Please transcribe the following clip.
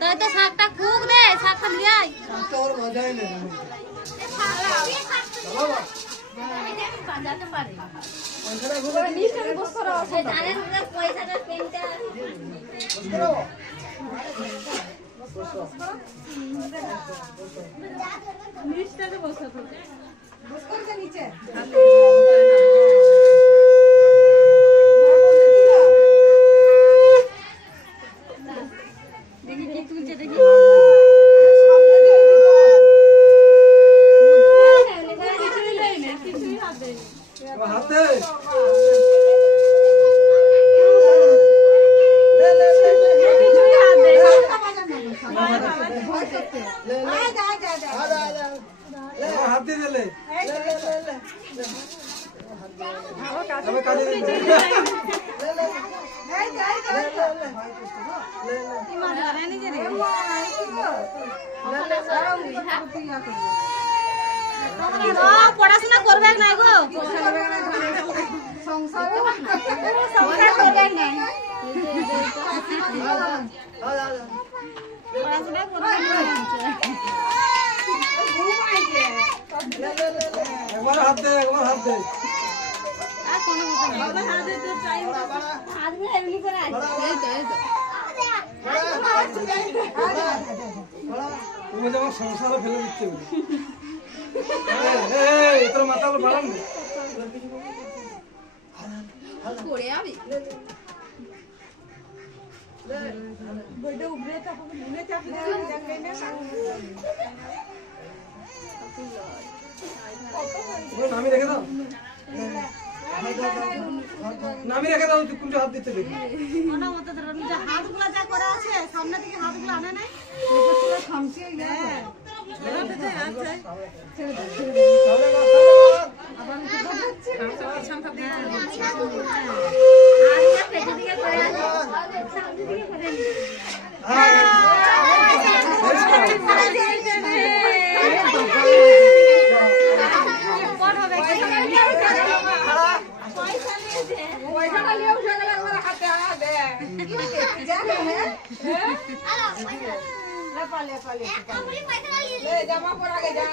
তাই তো শাকটা খুব দে শাকটা লিয়াই শাকটা ওর মজাই নেই বাজাতে পারে পয়সাটা ঘুরে জানেন পয়সাটা পেনটা দেখি হাত দিয়ে দিলে পড়াশোনা করবে না গো। সংসার করবে না পড়াশোনা করবে না একবার হাত দে, একবার হাতে তো করে তুমি যেমন সংসারে ফেলে দিচ্ছে তোর মাথা বাড়ান। না ওগুলো নামিয়ে রেখে দাও। নামিয়ে রেখে দাও কোনটা হাত দিতে দেখি। হাতগুলো যা করা আছে সামনে থেকে হাতগুলো আনে নাই। হ্যাঁ। আর ইয়া পেটে দিকে করে আছে সামনে দিকে করে নি কোন হবে জামা পরা গে যা